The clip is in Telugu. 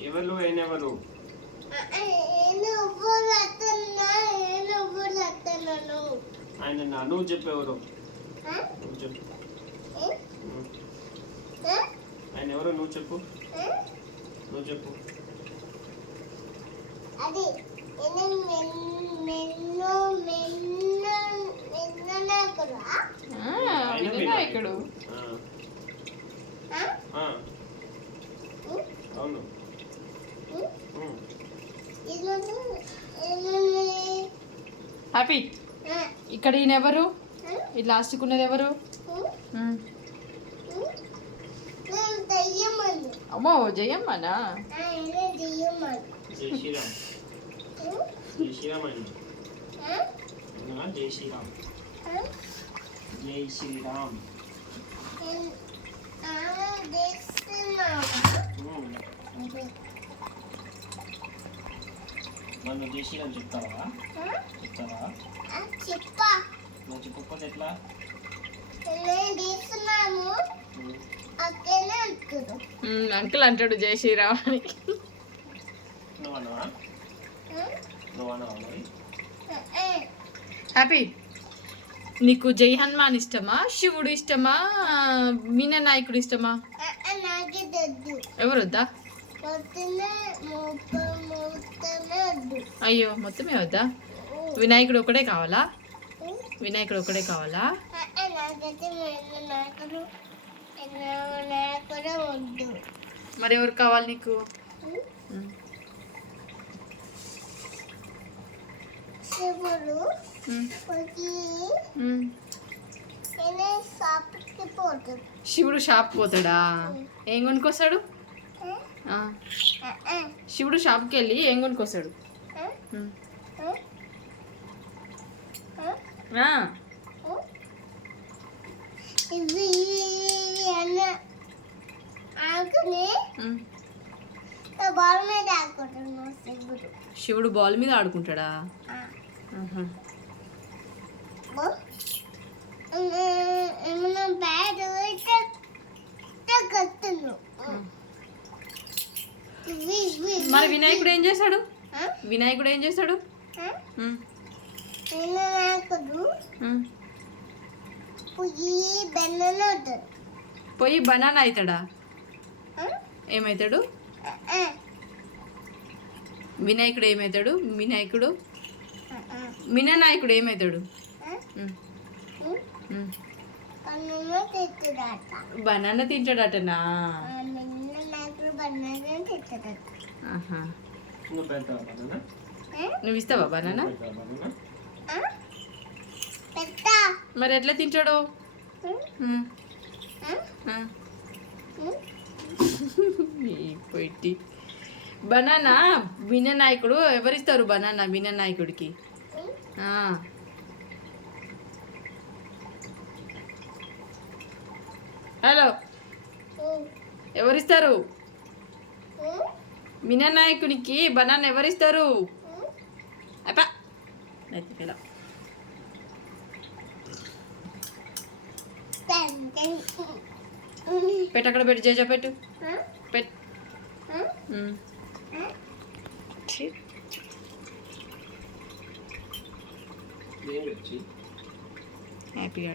ఎవరు ఎవరు ఆయన నువ్వు చెప్పెవరు నువ్వు చెప్పు ఆయన ఎవరు నువ్వు చెప్పు నువ్వు చెప్పు అది వినాయకుడు అవును హ్యాపీ ఇక్కడ ఈయన ఎవరు ఈ లాస్ట్కి ఉన్నది ఎవరు అమ్మో జయమ్మనా జై శ్రీరామ్ జై శ్రీరామ్ ఆయన జై శ్రీరామ్ జై శ్రీరామ్ నన్ను జై శ్రీరామ్ చెప్తావా చెప్తావా నువ్వు చెప్పకపోతే ఎట్లా అంకుల్ అంటాడు జై శ్రీరామ్ అని నువ్వు అన్నవా నువ్వు అన్నవా మరి హ్యాపీ నీకు జై హనుమాన్ ఇష్టమా శివుడు ఇష్టమా మీనా నాయకుడు ఇష్టమా ఎవరు వద్దా అయ్యో మొత్తమే వద్దా వినాయకుడు ఒకటే కావాలా వినాయకుడు ఒకటే కావాలా మరి ఎవరు కావాలి నీకు శివుడు షాప్ పోతాడా ఏం కొనుక్కొస్తాడు శివుడు షాప్కి వెళ్ళి ఏం కొనుక్కొస్తాడు శివుడు బాల్ మీద ఆడుకుంటాడా మరి వినాయకుడు ఏం చేశాడు వినాయకుడు ఏం చేశాడు పోయి బనానా అవుతాడా ఏమవుతాడు వినాయకుడు ఏమవుతాడు వినాయకుడు మీనానాయకుడు ఏమవుతాడు బనానా తింటాడటనా నువ్వు ఇస్తావా బనానా మరి ఎట్లా తింటాడు పోయి బనానా వినాయకుడు ఎవరిస్తారు బనానా వినాయకుడికి హలో ఎవరిస్తారు వినాయకునికి బనానా ఎవరిస్తారు అప్ప పెట్టు అక్కడ పెట్టు జేజా పెట్టు పెట్టు హ్యాపీగా